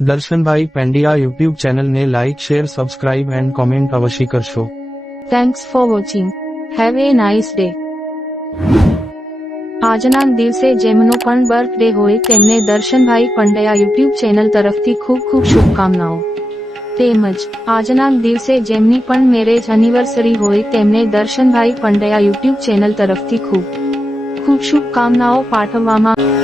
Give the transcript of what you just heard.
Darshanbhai પેંડિયા YouTube ચેનલને like share subscribe and comment અવશ્ય કરશો. Thanks for watching. Have a nice day. આજના દિવસે જેમનો પણ બર્થડે હોય તેમને દર્શનભાઈ પંડ્યા યુટ્યુબ ચેનલ તરફથી ખૂબ ખૂબ શુભકામનાઓ. તેમજ આજના દિવસે જેમની પણ મેરેજ એનિવર્સરી હોય તેમને દર્શનભાઈ પંડ્યા યુટ્યુબ ચેનલ તરફથી ખૂબ ખૂબ શુભકામનાઓ પાઠવવામાં